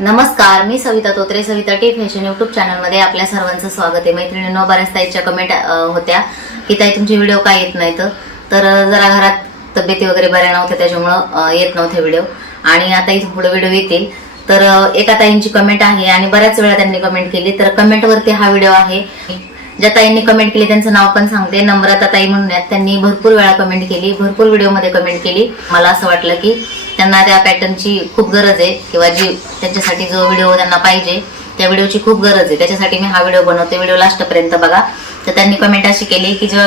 नमस्कार मी Savita Totre Savita T fashion YouTube चॅनलमध्ये आपल्या सर्वांचं स्वागत आहे. मैत्रिणींनो बऱ्याच ताईच्या कमेंट होत्या की ताई तुमचे व्हिडिओ काय येत नाहीत? तर जरा घरात तब्येती वगैरे बऱ्या नव्हत्या त्याच्यामुळं येत नव्हते व्हिडिओ आणि आता इथून पुढे व्हिडिओ येतील. तर एका ताईंची कमेंट आहे आणि बऱ्याच वेळा त्यांनी कमेंट केली. तर कमेंटवरती हा व्हिडिओ आहे. ज्या ताईंनी कमेंट केली त्यांचं नाव पण सांगते. नम्रता ताई म्हणून त्यांनी भरपूर वेळा कमेंट केली भरपूर व्हिडिओमध्ये कमेंट केली. मला असं वाटलं की त्यांना त्या पॅटर्नची खूप गरज आहे किंवा जी त्यांच्यासाठी जो व्हिडिओ त्यांना पाहिजे त्या व्हिडिओची खूप गरज आहे. त्याच्यासाठी मी हा व्हिडिओ बनवते. व्हिडिओ लास्टपर्यंत बघा. तर त्यांनी कमेंट अशी केली की जो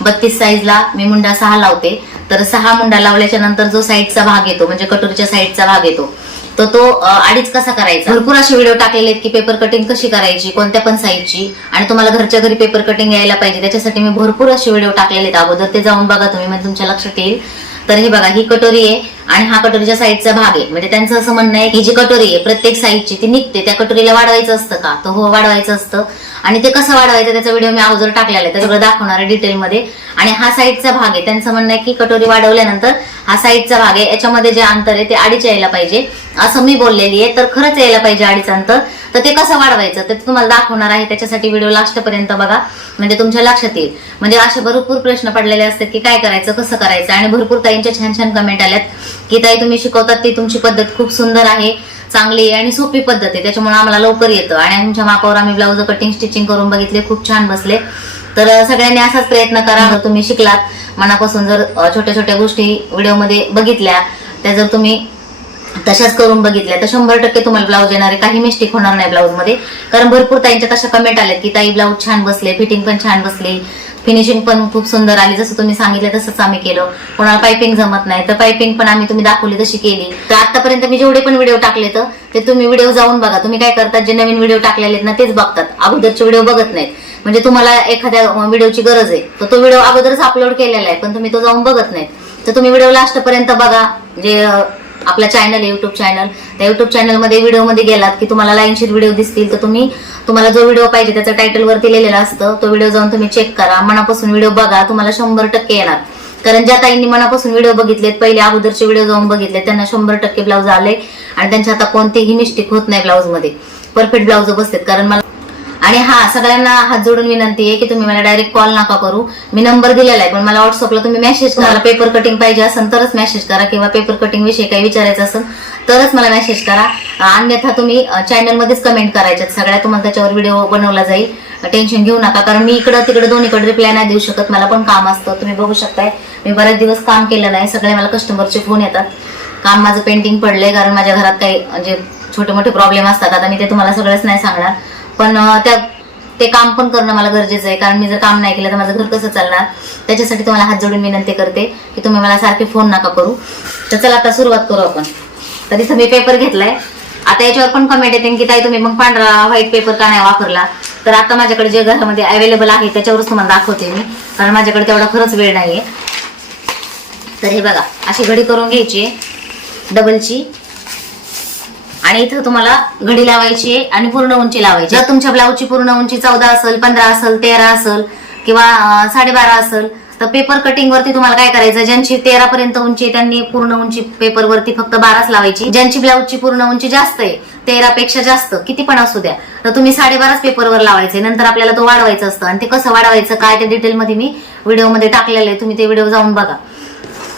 बत्तीस साईजला मी मुंडा सहा लावते तर सहा मुंडा लावल्याच्या नंतर जो साईडचा भाग येतो म्हणजे कटोरीच्या साईडचा भाग येतो तर तो अं, अडीच कसा करायचा? भरपूर असे व्हिडिओ टाकलेले आहेत की पेपर कटिंग कशी करायची कोणत्या पण साईजची आणि तुम्हाला घरच्या घरी पेपर कटिंग यायला पाहिजे. त्याच्यासाठी मी भरपूर असे व्हिडिओ टाकलेले आहेत. अगोदर ते जाऊन बघा तुम्ही म्हणजे तुमच्या लक्षात येईल. तर हे बघा ही कटोरी आहे आणि हा कटोरीच्या साईडचा भाग आहे. म्हणजे त्यांचं असं म्हणणं आहे की जी कटोरी आहे प्रत्येक साईजची ती निघते. त्या कटोरीला वाढवायचं असतं का? तर हो वाढवायचं असतं. आणि ते कसं वाढवायचं त्याचा व्हिडिओ मी अगोदर टाकलेला आहे. तर सगळं दाखवणार आहे डिटेलमध्ये आणि हा साईडचा भाग आहे. त्यांचं म्हणणं आहे की कटोरी वाढवल्यानंतर हा साईडचा भाग आहे. याच्यामध्ये जे अंतर आहे ते अडीच यायला पाहिजे. असं मी बोललेली आहे. तर खरंच यायला पाहिजे अडीच अंतर. तर ते कसं वाढवायचं ते तुम्हाला दाखवणार आहे. त्याच्यासाठी व्हिडिओ लास्टपर्यंत बघा. म्हणजे तुमच्या लक्षात येईल. म्हणजे असे भरपूर प्रश्न पडलेले असतात की काय करायचं कसं करायचं? आणि भरपूर ताईंच्या छान छान कमेंट आल्यात की ताई तुम्ही शिकवतात ती तुमची पद्धत खूप सुंदर आहे. चांगली आणि सोपी पद्धत आहे. त्याच्यामुळे आम्हाला लवकर येतं. आणि आमच्या मापावर आम्ही ब्लाऊज कटिंग स्टिचिंग करून बघितले. खूप छान बसले. तर सगळ्यांनी असाच प्रयत्न करा. तुम्ही शिकलात. मनापासून जर छोट्या छोट्या गोष्टी व्हिडिओमध्ये बघितल्या त्या जर तुम्ही तशाच करून बघितल्या तर शंभर टक्के तुम्हाला ब्लाऊज येणार. आहे काही मिस्टेक होणार नाही ब्लाऊजमध्ये. कारण भरपूर ताईंच्या तशा कमेंट आल्यात की ताई ब्लाऊज छान बसले फिटिंग पण छान बसली. फिनिशिंग पण खूप सुंदर आली. जसं तुम्ही सांगितलं तसंच आम्ही केलं. कोणाला पायपिंग जमत नाही. तर पायपिंग पण आम्ही तुम्ही दाखवली तशी केली. तर आतापर्यंत मी जेवढे पण व्हिडिओ टाकले तर ते तुम्ही व्हिडिओ जाऊन बघा. तुम्ही काय करतात जे नवीन व्हिडिओ टाकलेले आहेत ना तेच बघतात. अगोदरचे व्हिडिओ बघत नाहीत. म्हणजे तुम्हाला एखाद्या व्हिडिओची गरज आहे. तर तो व्हिडिओ अगोदरच अपलोड केलेला आहे पण तुम्ही तो जाऊन बघत नाहीत. तर तुम्ही व्हिडिओ लास्टपर्यंत बघा. जे आपला चॅनल आहे युट्यूब चॅनल त्या युट्यूब चॅनलमध्ये व्हिडिओमध्ये गेलात की तुम्हाला लाईनशीर व्हिडिओ दिसतील तर तुम्ही तुम्हाला जो व्हिडिओ पाहिजे त्याचं टायटलवरती लिहिलेला असतं तो व्हिडिओ जाऊन तुम्ही चेक करा. मनापासून व्हिडिओ बघा तुम्हाला शंभर टक्के येणार. कारण ज्या ताईंनी मनापासून व्हिडिओ बघितलेत पहिले अगोदरचे व्हिडिओ जाऊन बघितले त्यांना शंभर टक्के ब्लाऊज आले आणि त्यांच्या आता कोणतेही मिस्टेक होत नाही ब्लाऊजमध्ये परफेक्ट ब्लाऊज बसतात. कारण मला आणि हा सगळ्यांना हात जोडून विनंती आहे की तुम्ही मला डायरेक्ट कॉल नका करू. मी नंबर दिलेला आहे पण मला व्हॉट्सअपला तुम्ही मेसेज करा. पेपर कटिंग पाहिजे असेल तरच मेसेज करा किंवा पेपर कटिंग विषयी काही विचारायचं असेल तरच मला मेसेज करा. अन्यथा तुम्ही चॅनल मध्येच कमेंट करायच्यात. सगळ्या तुम्हाला त्याच्यावर व्हिडिओ बनवला जाईल. टेन्शन घेऊ नका कारण मी इकडं तिकडे दोन्हीकडे रिप्लाय नाही देऊ शकत. मला पण काम असतं. तुम्ही बघू शकताय. मी बरेच दिवस काम केलं नाही. सगळे मला कस्टमरचे फोन येतात. काम माझं पेंटिंग पडलंय कारण माझ्या घरात काही म्हणजे छोटे मोठे प्रॉब्लेम असतात. आता मी ते तुम्हाला सगळंच नाही सांगणार. पण त्या ते काम पण करणं मला गरजेचं आहे. कारण मी जर काम नाही केलं तर माझं घर कसं चालणार? त्याच्यासाठी तुम्हाला हात जोडून विनंती करते की तुम्ही मला सारखे फोन नका करू. तर चला आता सुरुवात करू आपण. तर इथं मी पेपर घेतलाय. आता याच्यावर पण कमेंट येते की ताई तुम्ही मग पांढरा व्हाईट पेपर का नाही वापरला? तर आता माझ्याकडे जे घरामध्ये अवेलेबल आहे त्याच्यावरच तुम्हाला दाखवते मी. कारण माझ्याकडे तेवढा खरंच वेळ नाहीये. तर हे बघा अशी घडी करून घ्यायची डबलची आणि इथं तुम्हाला घडी लावायची आहे आणि पूर्ण उंची लावायची जर तुमच्या ब्लाऊजची पूर्ण उंची चौदा असेल पंधरा असेल तेरा असेल किंवा साडेबारा असेल तर पेपर कटिंग वरती तुम्हाला काय करायचं? ज्यांची तेरा पर्यंत उंची आहे त्यांनी पूर्ण उंची पेपर वरती फक्त बाराच लावायची. ज्यांची ब्लाऊजची पूर्ण उंची जास्त आहे तेरा पेक्षा जास्त किती पण असू द्या तर तुम्ही साडेबाराच पेपरवर लावायचे. नंतर आपल्याला तो वाढवायचं असतं. आणि ते कसं वाढवायचं काय ते डिटेलमध्ये मी व्हिडिओमध्ये टाकलेलं आहे. तुम्ही ते व्हिडिओ जाऊन बघा.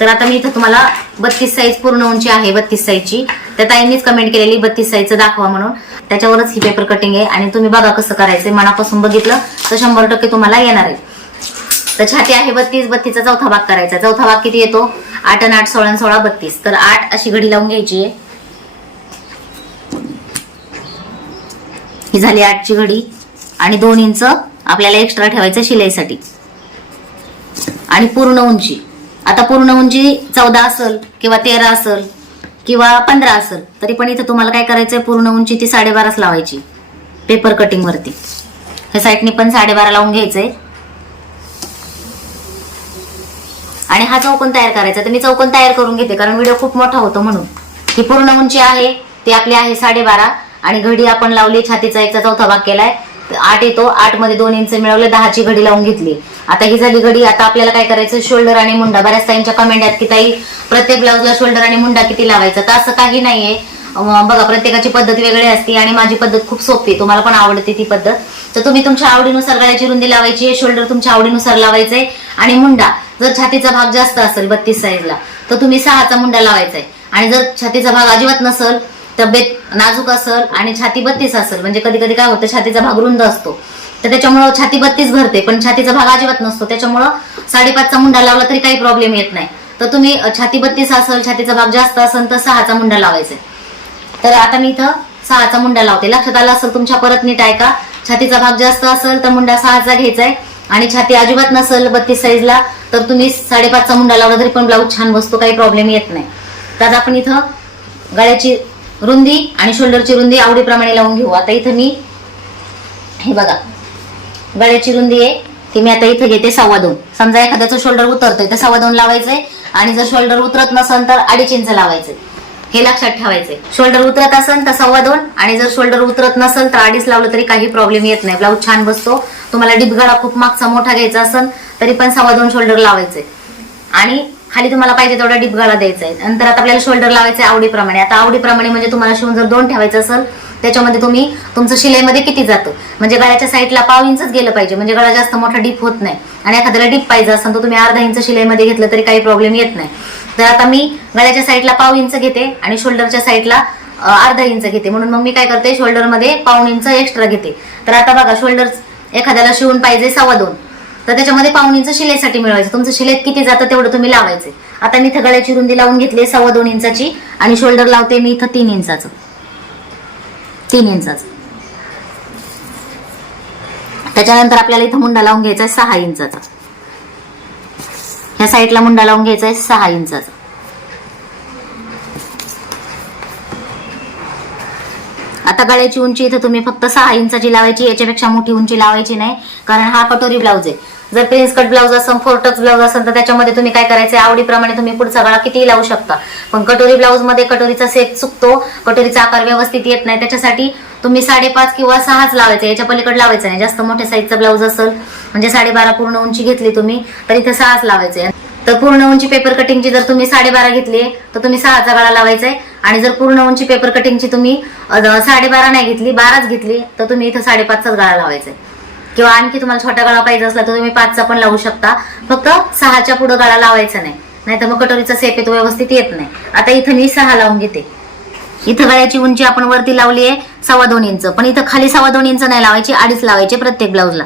तर आता मी इथं तुम्हाला बत्तीस साईज पूर्ण उंची आहे बत्तीस साईजची त्या ताईंनीच कमेंट केलेली बत्तीस साईजचं दाखवा म्हणून. त्याच्यावरच ही पेपर कटिंग आहे. आणि तुम्ही बघा कसं करायचं मनापासून बघितलं तर शंभर टक्के तुम्हाला येणार आहे. तर छाती आहे बत्तीस. बत्तीसचा चौथा भाग करायचा. चौथा भाग किती येतो? आठ आणि आठ सोळा सोळा बत्तीस. तर आठ अशी घडी लावून घ्यायची आहे. ही झाली आठची घडी. आणि दोन इंच आपल्याला एक्स्ट्रा ठेवायचं शिलाईसाठी. आणि पूर्ण उंची. आता पूर्ण उंची चौदा असेल किंवा तेरा असेल किंवा पंधरा असेल तरी पण इथं तुम्हाला काय करायचंय? पूर्ण उंची ती साडेबाराच लावायची पेपर कटिंग वरती. ह्या साईडने पण साडेबारा लावून घ्यायचंय. आणि हा चौकोन तयार करायचा तर मी चौकोन तयार करून घेते कारण व्हिडिओ खूप मोठा होतो म्हणून. ही पूर्ण उंची आहे ती आपली आहे साडेबारा आणि घडी आपण लावली छातीचा एकचा चौथा भाग केलाय. आठ येतो आठमध्ये दोन इंच मिळवले दहाची घडी लावून घेतली. आता ही झाली घडी आता आपल्याला काय करायचं? शोल्डर आणि मुंडा. बऱ्याच ताईंच्या कमेंट आहेत की ताई प्रत्येक ब्लाऊजला शोल्डर आणि मुंडा किती लावायचा? तर असं काही नाहीये. बघा प्रत्येकाची पद्धत वेगळी असते आणि माझी पद्धत खूप सोपी आहे. तुम्हाला पण आवडते ती पद्धत. तर तुम्ही तुमच्या आवडीनुसार गळ्याची रुंदी लावायची आहे शोल्डर तुमच्या आवडीनुसार लावायचंय आणि मुंडा. जर छातीचा भाग जास्त असेल बत्तीस साईजला तर तुम्ही सहाचा मुंडा लावायचा आहे आणि जर छातीचा भाग अजिबात नसेल तब्येत नाजूक असेल आणि छाती बत्तीस असेल म्हणजे कधी कधी काय होतं छातीचा भाग रुंद असतो. तर त्याच्यामुळं छाती बत्तीस भरते पण छातीचा भाग अजिबात नसतो. त्याच्यामुळं साडेपाचचा मुंडा लावला तरी काही प्रॉब्लेम येत नाही. तर तुम्ही छाती बत्तीस असेल छातीचा भाग जास्त असेल तर सहाचा मुंडा लावायचा. आहे. तर आता मी इथं सहाचा मुंडा लावते. लक्षात आलं असेल तुमच्या परत नीट ऐका. छातीचा भाग जास्त असेल तर मुंडा सहाचा घ्यायचा आहे आणि छाती अजिबात नसेल बत्तीस साईजला तर तुम्ही साडेपाचचा मुंडा लावला तरी पण ब्लाऊज छान बसतो काही प्रॉब्लेम येत नाही. तर आपण इथं गळ्याची रुंदी आणि शोल्डरची रुंदी आवडीप्रमाणे लावून घेऊ. आता इथं मी हे बघा. गळ्याची रुंदी आहे. ती मी आता इथं घेते सव्वा दोन. समजा एखाद्याचं शोल्डर उतरतोय तर सव्वा दोन लावायचंय. आणि जर शोल्डर उतरत नसेल तर अडीच इंच लावायचंय. हे लक्षात ठेवायचंय. शोल्डर उतरत असेल तर सव्वा दोन. आणि जर शोल्डर उतरत नसेल तर अडीच लावलं तरी काही प्रॉब्लेम येत नाही. ब्लाऊज छान बसतो. तुम्हाला डिपगळा खूप मागचा मोठा घ्यायचा असेल तरी पण सव्वा दोन शोल्डर लावायचे आणि खाली तुम्हाला पाहिजे तेवढा डीप गळा द्यायचा आहे नंतर आता आपल्याला शोल्डर लावायचं आहे आवडीप्रमाणे. आता आवडीप्रमाणे म्हणजे तुम्हाला शिवून जर दोन ठेवायचं असेल त्याच्यामध्ये तुम्ही तुमचं शिलाईमध्ये किती जातं? म्हणजे गळ्याच्या साईडला पाव इंचच गेलं पाहिजे. म्हणजे गळा जास्त मोठा डीप होत नाही. आणि एखाद्याला डीप पाहिजे असेल तर तुम्ही अर्धा इंच शिलाईमध्ये घेतलं तरी काही प्रॉब्लेम येत नाही. तर आता मी गळ्याच्या साईडला पाव इंच घेते आणि शोल्डरच्या साईडला अर्धा इंच घेते. म्हणून मग मी काय करते शोल्डरमध्ये पाऊण इंच एक्स्ट्रा घेते. तर आता बघा शोल्डर एखाद्याला शिवून पाहिजे सव्वा दोन. तर त्याच्यामध्ये पाहुणींचं शिलेसाठी शिलाईसाठी मिळवायचं. तुमचं शिलाईत किती जातं तेवढं तुम्ही लावायचे. आता मी इथं गळ्याची रुंदी लावून घेतली सव्वा दोन इंचाची आणि शोल्डर लावते मी इथं तीन इंचाचं. तीन इंचाचं. त्याच्यानंतर आपल्याला इथं मुंडा लावून घ्यायचा आहे सहा इंचाचा. ह्या साईडला मुंडा लावून घ्यायचा आहे सहा इंचाचा. आता गळ्याची उंची इथं तुम्ही फक्त सहा इंचाची लावायची याच्यापेक्षा मोठी उंची लावायची नाही कारण हा कटोरी ब्लाऊज आहे. जर प्रिन्स कट ब्लाऊज असेल फोर टच ब्लाऊज असेल तर त्याच्यामध्ये तुम्ही काय करायचं? आवडीप्रमाणे तुम्ही पुढचा गळा कितीही लावू शकता. पण कटोरी ब्लाऊजमध्ये कटोरीचा सेप चुकतो कटोरीचा आकार व्यवस्थित येत नाही. त्याच्यासाठी तुम्ही साडेपाच किंवा सहाच लावायचं. याच्या पलीकडे लावायचं नाही. जास्त मोठ्या साईजचा ब्लाऊज असेल म्हणजे साडेबारा पूर्ण उंची घेतली तुम्ही तर इथे सहाच लावायचे. तर पूर्ण उंची पेपर कटिंगची जर तुम्ही साडेबारा घेतली तर तुम्ही सहाचा गळा लावायचा आहे. आणि जर पूर्ण उंची पेपर कटिंगची तुम्ही साडेबारा नाही घेतली बाराच घेतली तर तुम्ही इथं साडेपाचचाच गळा लावायचा आहे. किंवा आणखी तुम्हाला छोटा गळा पाहिजे असला तर तुम्ही पाचचा पण लावू शकता. फक्त सहाच्या पुढे गळा लावायचा नाही. नाहीतर मग कटोरीचा सेप येतो व्यवस्थित येत नाही. आता इथं मी सहा लावून घेते. इथं गळ्याची उंची आपण वरती लावली आहे सव्वा दोन इंच. पण इथं खाली सव्वा दोन इंच नाही लावायची अडीच लावायची प्रत्येक ब्लाऊजला.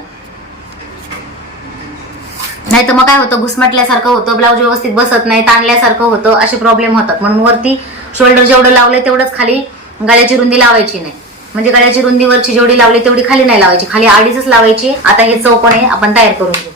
नाही तर मग काय होतं घुसमटल्यासारखं होतं ब्लाऊज व्यवस्थित बसत नाही ताणल्यासारखं होतं असे प्रॉब्लेम होतात. म्हणून वरती शोल्डर जेवढं लावलंय तेवढंच खाली गळ्याची रुंदी लावायची नाही. म्हणजे गळ्याची रुंदी वरची जेवढी लावली तेवढी खाली नाही लावायची. खाली अडीचच लावायची. आता हे चौकोन आहे. आपण तयार करून घेऊ.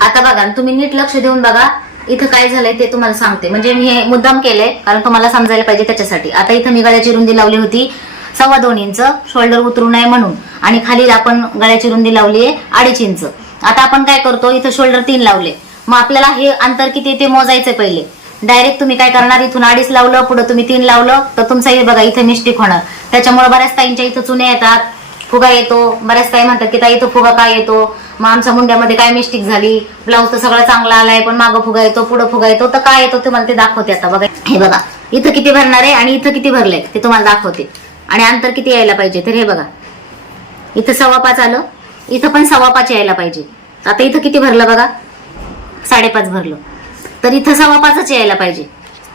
आता बघा तुम्ही नीट लक्ष देऊन बघा इथं काय झालंय ते तुम्हाला सांगते. म्हणजे मी हे मुद्दाम केलंय कारण तुम्हाला समजायला पाहिजे त्याच्यासाठी. आता इथं मी गळ्याची रुंदी लावली होती सव्वा दोन इंच. शोल्डर उतरू नये म्हणून. आणि खाली आपण गळ्याची रुंदी लावली आहे अडीच इंच. आता आपण काय करतो इथं शोल्डर तीन लावले. मग आपल्याला हे अंतर किती ते मोजायचं पहिले. डायरेक्ट तुम्ही काय करणार इथून अडीच लावलं पुढे तुम्ही तीन लावलं तर तुमचा हे बघा इथे मिस्टेक होणार. त्याच्यामुळे बऱ्याच ताईंच्या इथं चुने येतात फुगा येतो बऱ्याच ताई म्हणतात की ताई इथं फुगा काय येतो? मग आमच्या मुंड्यामध्ये काय मिस्टेक झाली? ब्लाऊज तर सगळा चांगला आलाय पण मागं फुगा येतो पुढं फुगा येतो तर काय येतो तुम्हाला ते दाखवते आता बघा. हे बघा इथं किती भरणार आहे आणि इथं किती भरलंय ते तुम्हाला दाखवते. आणि अंतर किती यायला पाहिजे तर हे बघा. इथं सव्वा पाच आलं इथं पण सव्वा पाच यायला पाहिजे. आता इथं किती भरलं बघा? साडेपाच भरलं. तर इथं सव्वा पाचच यायला पाहिजे.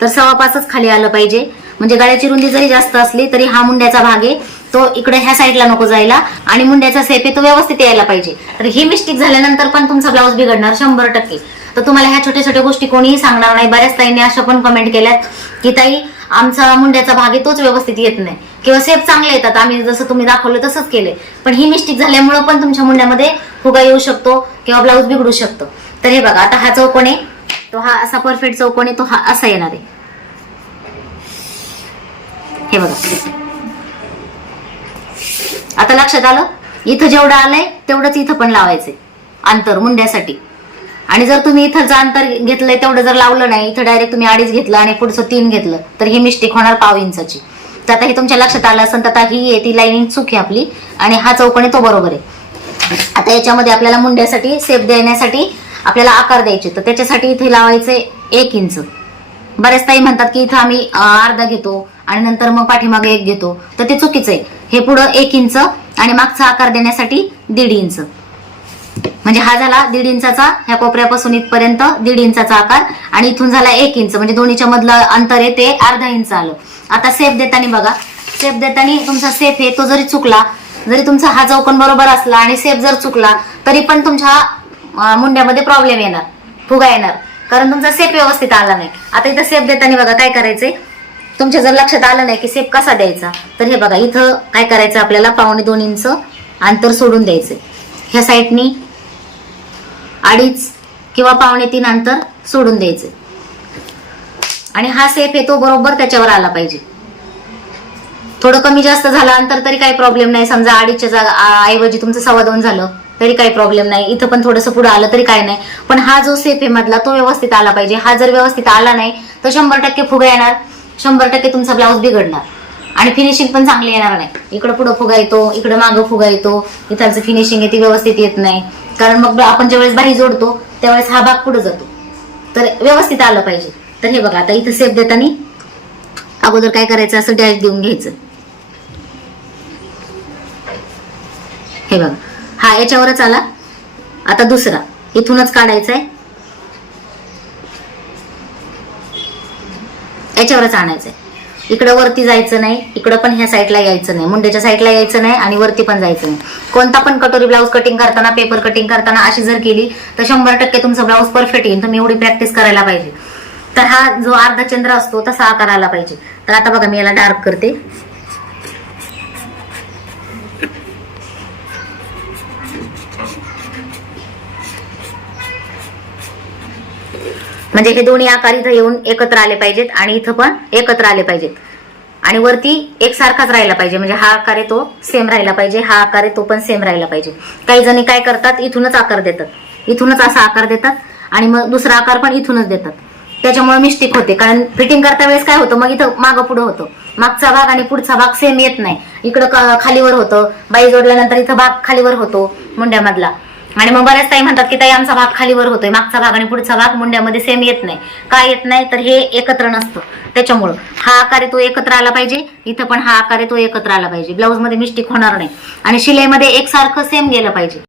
तर सव्वा पाचच खाली आलं पाहिजे. म्हणजे गळ्याची रुंदी जरी जास्त असली तरी हा मुंड्याचा भाग आहे. तो इकडे ह्या साईडला नको जायला. आणि मुंड्याचा सेप आहे तो व्यवस्थित यायला पाहिजे. तर ही मिस्टेक झाल्यानंतर पण तुमचा ब्लाऊज बिघडणार शंभर टक्के. तर तुम्हाला ह्या छोट्या छोट्या गोष्टी कोणीही सांगणार नाही. बऱ्याच ताईंनी अशा पण कमेंट केल्यात की ताई आमचा मुंड्याचा भाग आहे तोच व्यवस्थित येत नाही. किंवा सेफ चांगले येतात. आम्ही जसं तुम्ही दाखवलं तसंच केले पण ही मिस्टेक झाल्यामुळं पण तुमच्या मुंड्यामध्ये फुगा येऊ शकतो किंवा ब्लाऊज बिघडू शकतो. तर हे बघा आता हा चौकोन आहे. तो हा असा परफेक्ट चौकोन आहे तो हा असा येणार आहे. हे बघा. आता लक्षात आलं? इथं जेवढं आलंय तेवढंच इथं पण लावायचंय. अंतर मुंड्यासाठी आणि जर तुम्ही इथं अंतर घेतलंय तेवढं जर लावलं नाही इथं डायरेक्ट तुम्ही अडीच घेतलं आणि पुढचं तीन घेतलं तर ही मिस्टेक होणार पाव इंचाची. तर आता हे तुमच्या लक्षात आलं असेल तर आता ही ती लाईनिंग चूक आहे आपली. आणि हा चौकोन आहे तो बरोबर आहे. आता याच्यामध्ये आपल्याला मुंड्यासाठी सेप देण्यासाठी आपल्याला आकार द्यायचे तर त्याच्यासाठी इथे लावायचे एक इंच. बऱ्याच ताई म्हणतात की इथं आम्ही अर्धा घेतो आणि नंतर मग पाठीमागे एक घेतो. तर ते चुकीचं आहे. हे पुढं एक इंच आणि मागचा आकार देण्यासाठी दीड इंच. म्हणजे हा झाला दीड इंचाचा ह्या कोपऱ्यापासून इथपर्यंत दीड इंचाचा आकार आणि इथून झाला एक इंच. म्हणजे दोन्हीच्या मधलं अंतर आहे ते अर्धा इंच आलं. आता सेफ देताना बघा. सेफ देताना तुमचा सेफ आहे तो जरी चुकला जरी तुमचा हा चौकन बरोबर असला आणि सेफ जर चुकला तरी पण तुमच्या मुंड्यामध्ये प्रॉब्लेम येणार फुगा येणार. कारण तुमचा सेफ व्यवस्थित आला नाही. आता इथं सेफ देताना बघा काय करायचंय. तुमच्या जर लक्षात आलं नाही की सेफ कसा द्यायचा तर हे बघा इथं काय करायचं आपल्याला? पावणे दोन इंच अंतर सोडून द्यायचंय. ह्या साईडनी अडीच किंवा पावणे तीन अंतर सोडून द्यायचे आणि हा सेफ आहे तो बरोबर त्याच्यावर आला पाहिजे. थोडं कमी जास्त झालं अंतर तरी काही प्रॉब्लेम नाही. समजा अडीचच्या जागा ऐवजी तुमचं सव्वा दोन झालं तरी काही प्रॉब्लेम नाही. इथं पण थोडंसं पुढे आलं तरी काय नाही. पण हा जो सेफ आहे मधला तो व्यवस्थित आला पाहिजे. हा जर व्यवस्थित आला नाही तर शंभर टक्के फुगा येणार. शंभर टक्के तुमचा ब्लाऊज बिघडणार. आणि फिनिशिंग पण चांगली येणार नाही. इकडं पुढं फुगा येतो इकडं मागं फुगा येतो. इथालचं फिनिशिंग आहे ती व्यवस्थित येत नाही. कारण मग आपण ज्यावेळेस बाही जोडतो त्यावेळेस हा भाग पुढे जातो. तर व्यवस्थित आलं पाहिजे. तर हे बघा आता इथं सेफ देताना अगोदर काय करायचं असं डॅश देऊन घ्यायचं. हे बघा हा याच्यावरच आला. आता दुसरा इथूनच काढायचा आहे याच्यावरच आणायचंय. इकडं वरती जायचं नाही इकडं पण ह्या साईडला यायचं नाही. मुंड्याच्या साईडला यायचं नाही आणि वरती पण जायचं नाही. कोणता पण कटोरी ब्लाऊज कटिंग करताना पेपर कटिंग करताना अशी जर केली तर शंभर टक्के तुमचा ब्लाऊज परफेक्ट येईल. तुम्ही एवढी प्रॅक्टिस करायला पाहिजे. तर हा जो अर्धा चंद्र असतो तसा आकार आला पाहिजे. तर आता बघा मी याला डार्क करते. म्हणजे हे दोन्ही आकार इथं येऊन एकत्र आले पाहिजेत आणि इथं पण एकत्र आले पाहिजेत. आणि वरती एकसारखाच राहिला पाहिजे. म्हणजे हा आकार आहे तो सेम राहिला पाहिजे हा आकार आहे तो पण सेम राहिला पाहिजे. काही जणी काय करतात इथूनच आकार देतात. इथूनच असा आकार देतात आणि मग दुसरा आकार पण इथूनच देतात. त्याच्यामुळे मिस्टेक होते. कारण फिटिंग करता वेळेस काय होतं मग इथं मागं पुढं होतं. मागचा भाग आणि पुढचा भाग सेम येत नाही. इकडं खालीवर होतं. बाई जोडल्यानंतर इथं भाग खालीवर होतो मुंड्यामधला. आणि मग बऱ्याच ताई म्हणतात की ताई आमचा भाग खालीवर होतोय. मागचा भाग आणि पुढचा भाग मुंड्यामध्ये सेम येत नाही. काय येत नाही? तर हे एकत्र नसतं. त्याच्यामुळं हा आकार आहे तो एकत्र आला पाहिजे. इथं पण हा आकार आहे तो एकत्र आला पाहिजे. ब्लाऊजमध्ये मिस्टेक होणार नाही. आणि शिलाईमध्ये एकसारखं सेम गेलं पाहिजे.